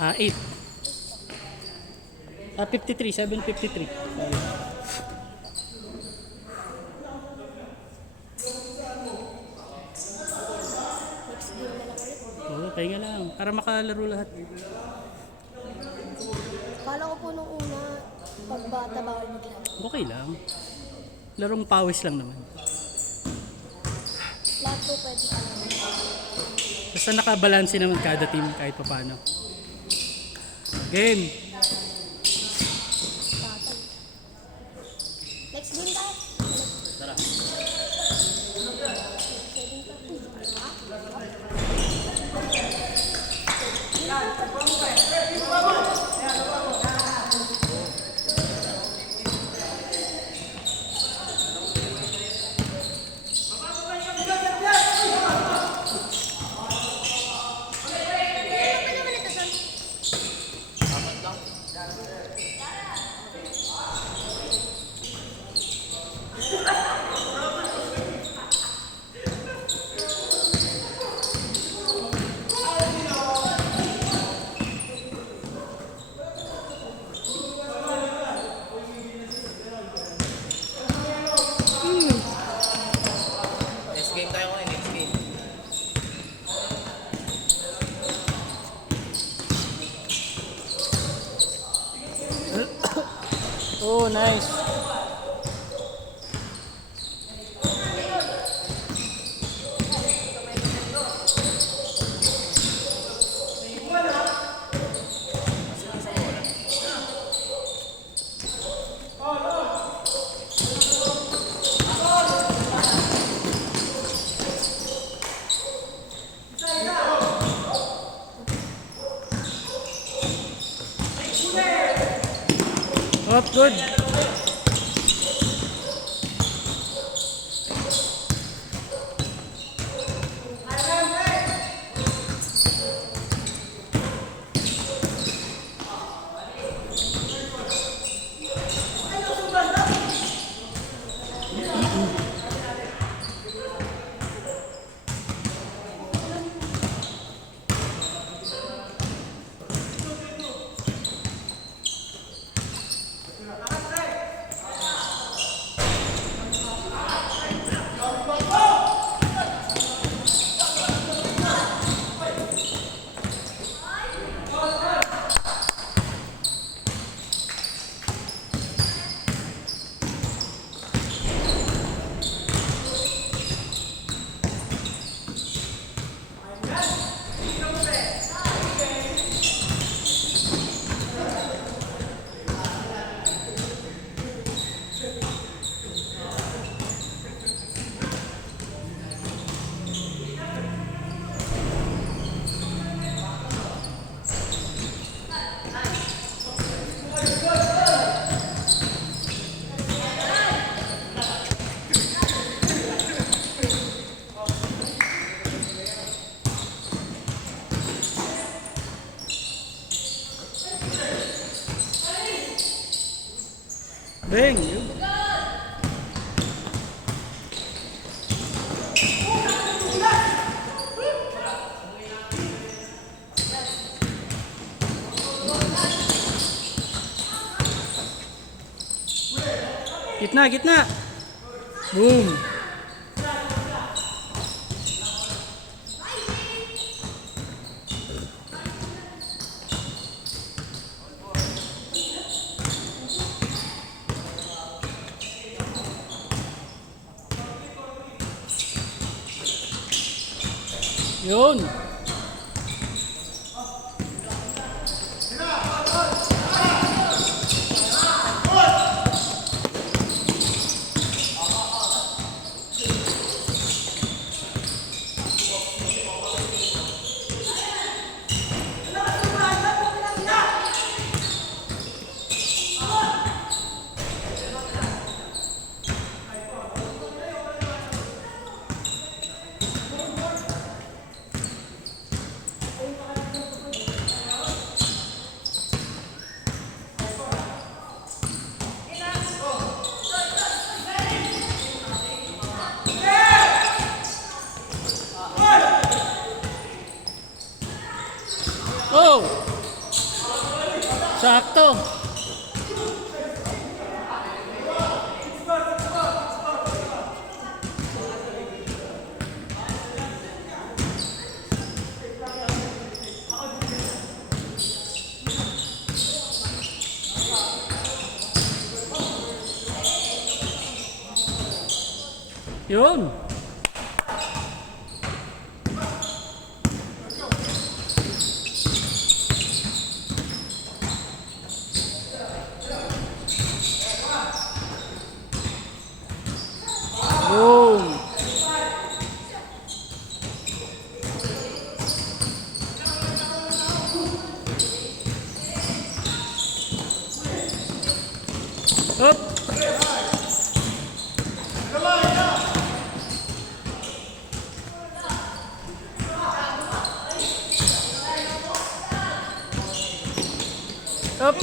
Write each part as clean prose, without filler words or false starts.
8. 53, 7:53. Sorry. Next game na lang ulit. Oo, pahinga lang. Para makalaro lahat. Kala ko po nung una, pag bata bawal maglaro. Okay lang. Larong pawis lang naman. Lahat po pwede ka lang. Basta nakabalanse naman kada team kahit paano. Game. Tatay. Next game tayo. Tara. Next game tayo ngayon, next game. Oh, nice. Oh, good. Bang! Yun. Gitna, gitna! Boom! Yun! Sakto. Yun. Boom. Up. Up.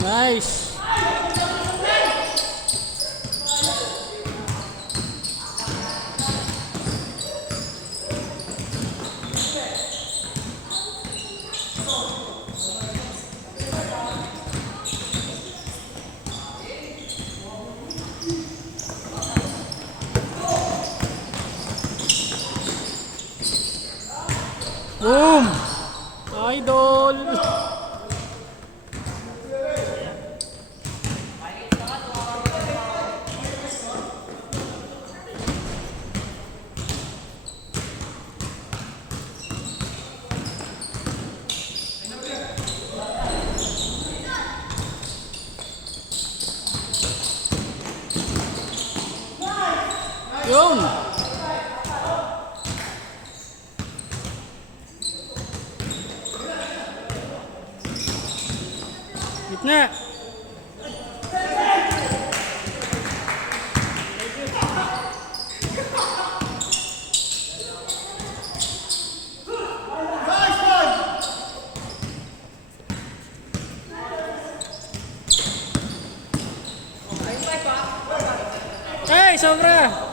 Nice. Boom! Idol! Yun! Gitna! Hey, sobra!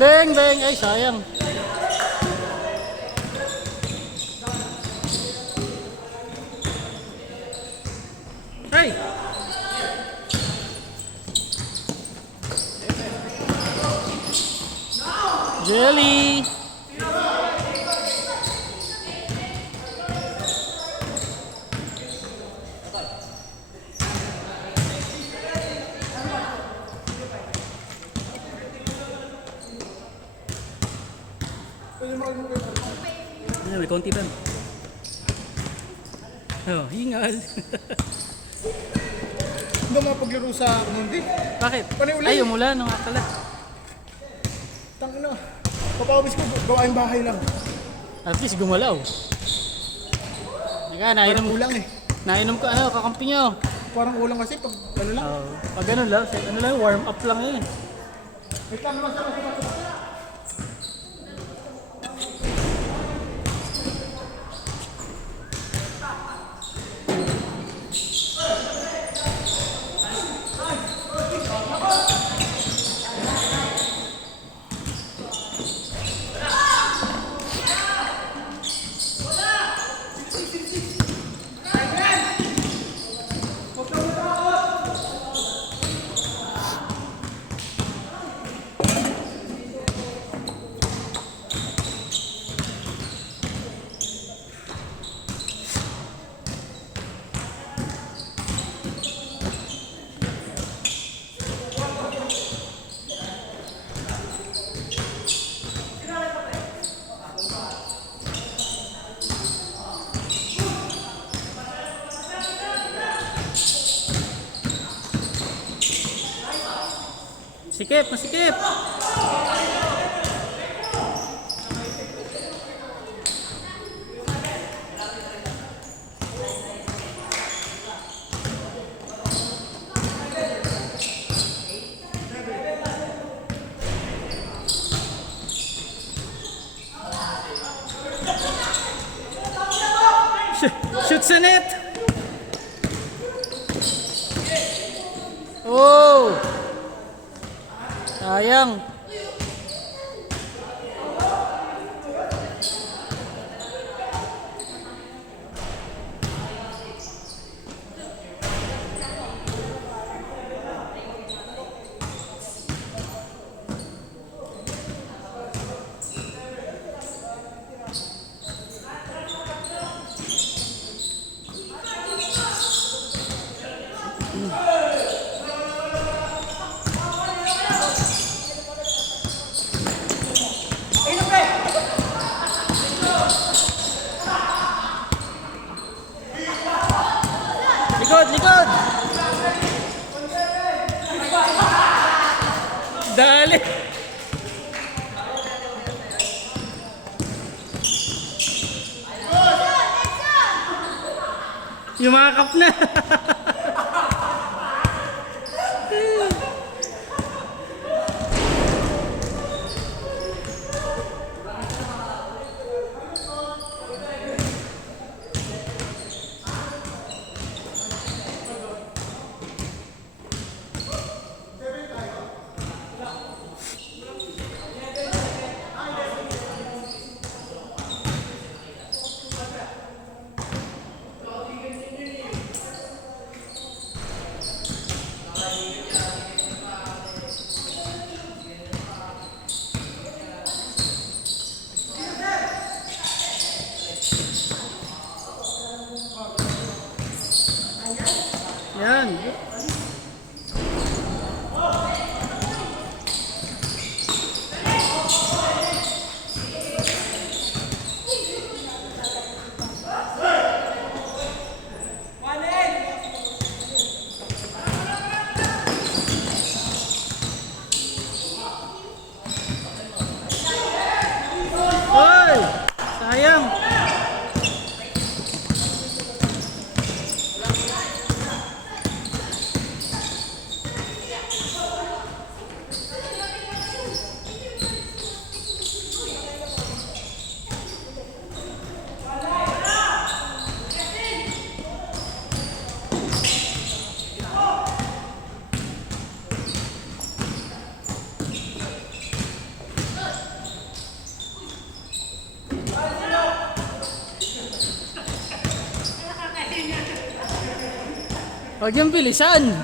Beng, beng, ay sayang. Hey! Jelly! Ano, may konti pa. Oh, hingal. Hindi mo mapaglaro sa Mundi. Bakit? Panay ulan. Ay, umulan. Nga pala. Tangina. Papawis ko, gawain bahay lang. At least gumalaw. Teka, Parang kulang eh. nainom ko, kakampi nyo. Parang kulang kasi pag ano lang. Pag ganun lang, warm up lang yun. Wait lang naman sa Masikip, masikip. Shoot sa net. Oh! Sayang. Likod, likod! Dali! Yumakap na! Yan. Hoy! Sayang. Huwag yung bilisan.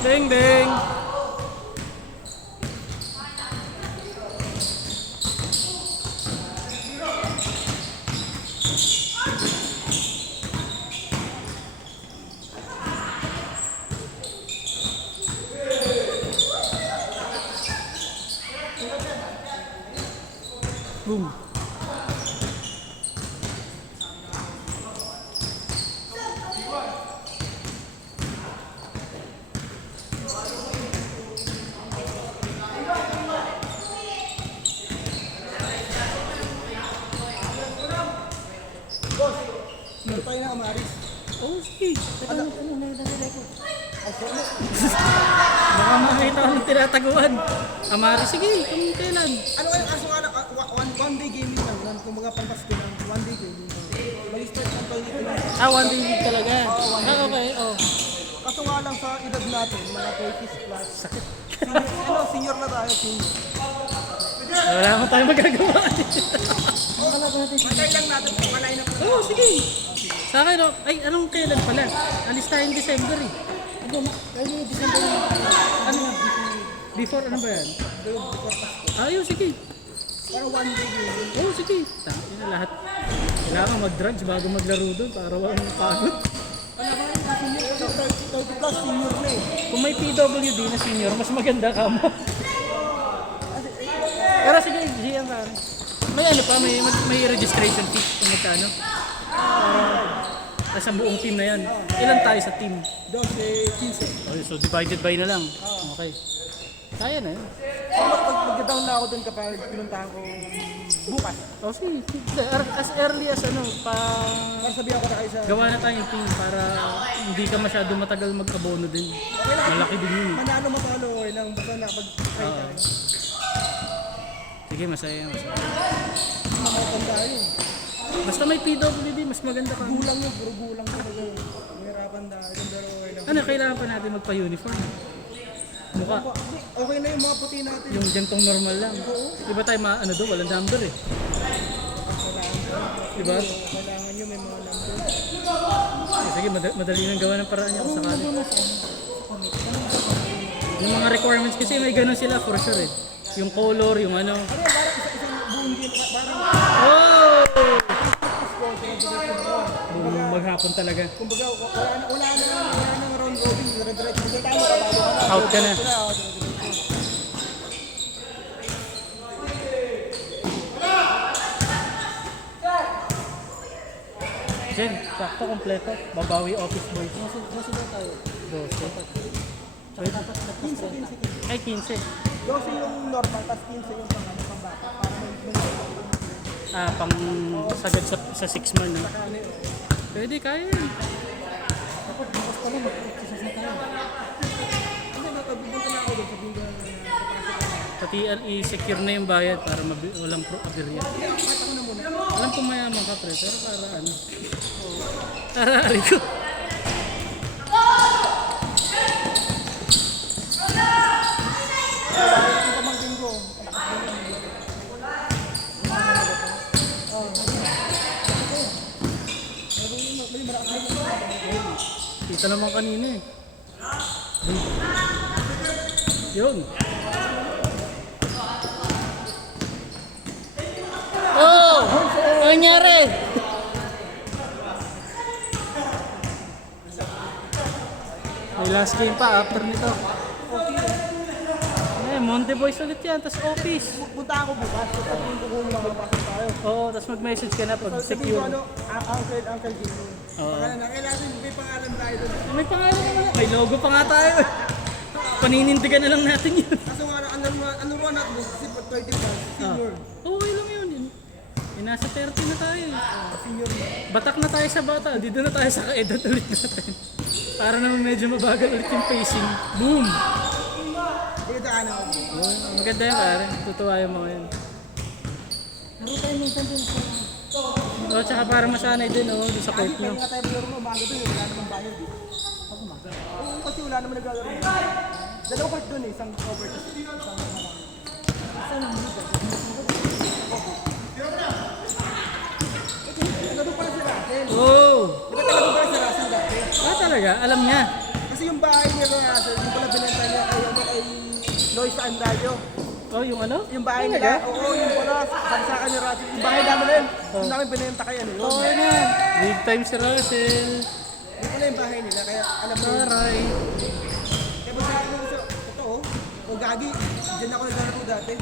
Ding ding. sige. Ano nare-record? Baka makita ko ng tinataguan. Amari, sige, kung kailan. Ano kaya kaso nga lang, one day gaming lang. Kumbaga pang-Pasko lang, one day gaming lang. Mag-start ng toilet lang. One day league talaga. Okay, oh. Kaso nga lang sa edad natin, mga 30s plus. Sakit. Senior na tayo, senior. Wala mo tayong magagawa. Matay lang natin, malay na pala. Oo, sige. Sa akin, oh. Ay, anong kailan pala? Alis tayong December eh. Ano yan? Before ano ba yan? Ayun, sige. Para one day gaming. Oo, sige. Tangin na lahat. Kailangan mag-drugs bago maglaro doon para walang pagod. Ano ba yung senior? 30 plus senior na eh. Kung may PWD na senior, mas maganda ka mo. Pero sige, GM ka. May ano pa, may registration fee kung magkano. Sa buong team na yan. Ilan tayo sa team? 15. Okay, so divided by na lang. Okay. Kaya na yun. Mag-down na ako dun kapag pinuntahan ko bukas. Oh, sige. As early as ano, Para sabihan ko na kayo sa... gawa na tayong team para hindi ka masyado matagal mag-abono din. Malaki din yun. Manalo matalo ko lang. Basta na pag-try tayo. Sige, masaya. Mamatanda yun. Basta may PWD, mas maganda ka. Gulang yun, puro gulang talaga. Mahirapan dahil. Pero okay lang. Ano, kailangan pa natin magpa-uniform? Mukha. Okay na yung mga puti natin. Yung gantong normal lang. Iba tayo ano doon, walang number eh. Diba? Kailangan nyo may mga number. Sige, madali nang gawa ng paraan niya kung sakali. Yung mga requirements kasi may ganun sila for sure eh. Yung color, yung ano. Ano yan, parang isang buong game. Parang Oh! Kumbaga, Maghapon talaga. kumbaga wala nang round robin. Dire-diretso. Hindi tayo matalo ka na. Out ka na. Jen, sakto, kompleto. Babawi office boy. Kasi ba tayo? 12. Ay, 15. 12 yung normal, tapos 15 yung pang bata. Para may Pang sagad sa 6 man. No? Pwede, kaya yan. dapat bukas pa lang mag-exercise na tayo. Hindi, nakabibigyan ko na ako doon. Sabihin ko na Pati i-secure na yung bayad para walang aberya. Pakita ko na muna. Alam ko mayaman ka pre, pero para ano. Para ari ko. Yung pamangkin ko. Kita naman kanina eh. Yun. Oh! Ano nangyari? May last game pa after nito. Monte Boys ulit yan, tas office. Punta ako bukas. Sabihin ko kung makapasok tayo. Oo, tas mag-message ka na pag Sabihin ko secure. ano, Uncle Jimmy. Oo. Pangalan na, kailangan may pangalan tayo doon. May pangalan naman. May logo pa nga tayo. Paninindigan na lang natin yun. Kaso nga, ano ruan natin doon? Kasi pag 30 plus, senior. Okay lang yun. Nasa 30 na tayo. Senior na. Batak na tayo sa bata. Dito na tayo sa kaedad ulit natin. Para naman medyo mabagal ulit yung pacing. Boom! Dito ano ako. Oh, maganda yan pare. Tutuwa yung mga yun. Laro tayo minsan din sa... Oh, tsaka para masanay din doon sa court Pwede nyo. nga tayo maglaro ng umaga doon, wala namang bayad eh. Pag umaga? Oo, kasi wala naman naglalaro. Dalawa court doon eh, isang cover, tapos isang malaki. Saan ang liga? Naglalaro pala si Russell. Oh! Di ba talaga ba si Russell dati? Talaga? Alam niya. Kasi yung bahay ni Russell, yung pala binenta niya kay Lois Andayo. Oh, yung ano? Yung bahay nila, oo, yung pala, saksakan ni Russell. Yung bahay namin na yun, yung namin binenta kay ano yun. Oh, na. Big time si Russell. Yung pala yung bahay nila, kaya alam mo yun. Taray. Kaya pag sabi mo sa, totoo, o gagi, dyan ako naglalaro dati.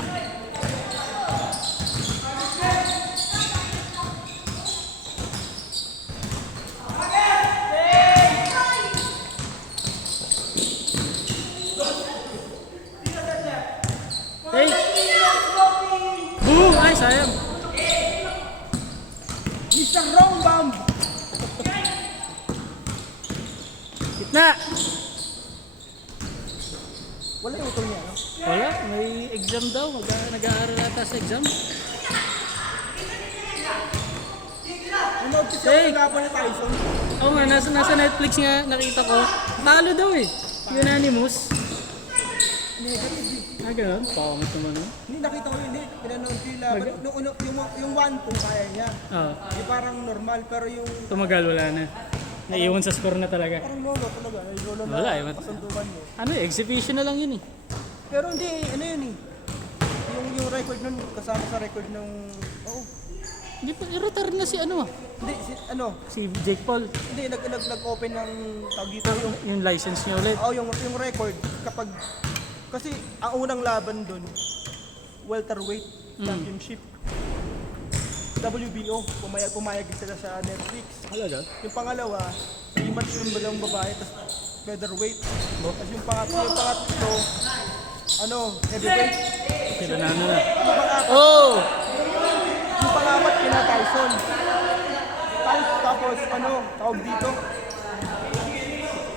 Hey! Boom! Ay, sayang. Mr. Wrong Bomb! Na! Wala yung utol niya, no? Wala, may exam daw. Nag-aaral ata sa exam. Nanood kasi ako Hey! ng laban ni Tyson. Oo nga, nasa Netflix nga nakita ko. Talo daw eh. Unanimous. Negative eh. Ah, ganun? Pangit naman eh. Hindi, nakita ko yun, hindi. Pinanood ko yung laban. Yung one kung kaya niya. Ah, Yung parang normal, pero yung tumagal, wala na. Naiwan sa score na talaga. parang lolo talaga. Ay, lolo na Wala eh. kasundukan mo. Ano eh, exhibition na lang yun eh. Pero hindi, ano yun eh. Yung record nun, kasama sa record ng... Oo. Hindi pa, i-retire na si ano ah. Hindi, Si Jake Paul. hindi, nag-open ng tawag dito Yung license niya ulit. yung record kapag kasi ang unang laban doon welterweight championship WBO pumayag sila sa Netflix. Halaga? Yung pangalawa rematch yung dalawang babae tapos featherweight. Tapos yung pangatlo heavyweight. Sila na ano na. Yung pangapat, Oh! yung pangapat kina Tyson. Tapos tawag dito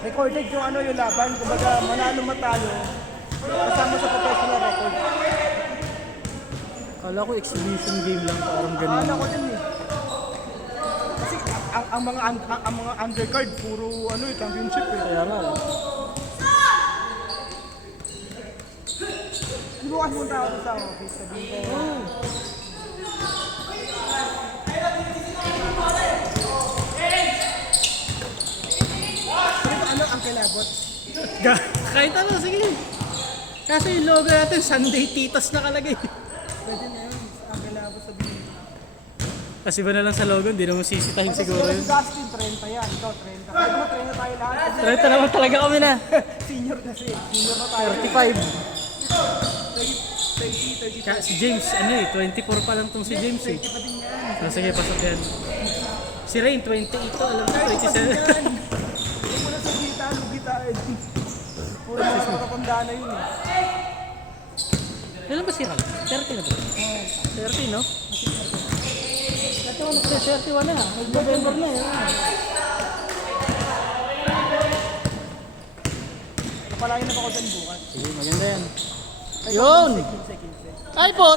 recorded yung yung laban, kumbaga manalo matalo kasama sa professional record. Kala ko exhibition game lang, parang ganun. Akala ko din eh. Kasi ang mga undercard puro championship eh. Kaya nga. Bukas punta ako sa office, sabihin ko. Pero ang kilabot? Kahit ano, sige. Kaso yung logo natin, Sunday Titos nakalagay. Pwede na yun, ang kilabot sabihin. Kasi ba na lang sa logo, hindi naman sisitahin siguro Si yun. Dustin, 30 yan. Ikaw, 30. Kaya mo, 30 tayo lahat. Trenta naman talaga kami na. Senior kasi. Senior na tayo. 35. 30. Si James, ano eh, 24 pa lang tong si James eh. 30 pa din yan. Sige, pasok yan. Si Rain, 20 ito, alam ko, 27. Yung muna sa kita, lugi tayo. Puro mga matatandaan na yun eh. Ilan ba si Ram? 30 na ba? 30, no? 31 na. November na yun. Palayin na pa ako dyan bukas. Sige, maganda yan. Yun! 15. Ay po!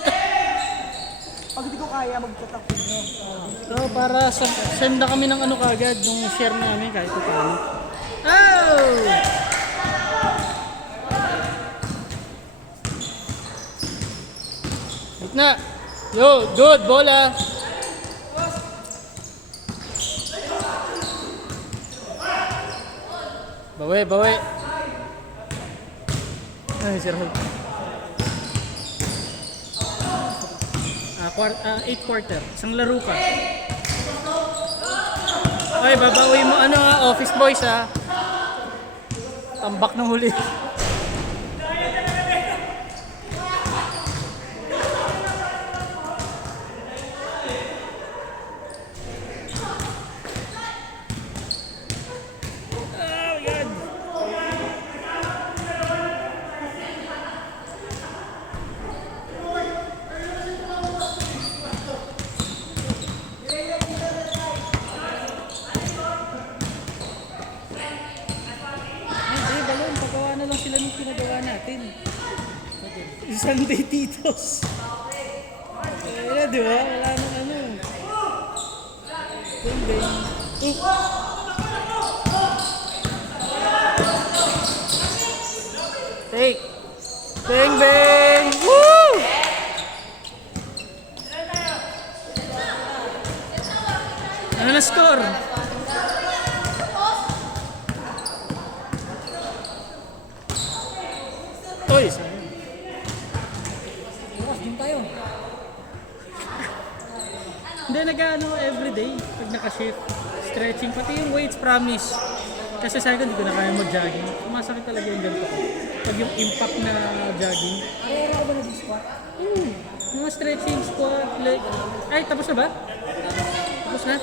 Pag di ko kaya, mag-chat ako nyo. So, para send na kami ng ano kagad, yung share namin kahit pa paano. Oh! Gitna! Yo, good, bola! Bawi, bawi! Ay, si Rahul. 8 quarter. Isang laro pa. Okay, babawi mo office boys ha. Tambak ng huli. Oh, yan. Hindi, balon. Pagawa na lang sila ng pinagawa natin. Sunday Titos. Eh, di ba? Wala nang ano. Sunday. Take. Bang, bang. Woo! Ano na score? Oy, sayang. Bukas din tayo. Hindi, nag-ano everyday pag naka-shift. Stretching, pati yung weights, promise. Kasi sa akin, hindi ko na kaya mag-jogging. Sumasakit talaga yung ganito ko. Pag yung impact na jogging. Kaya ka ba nag-squat? Mga stretching, squat, leg. Ay, tapos na ba? Tapos na?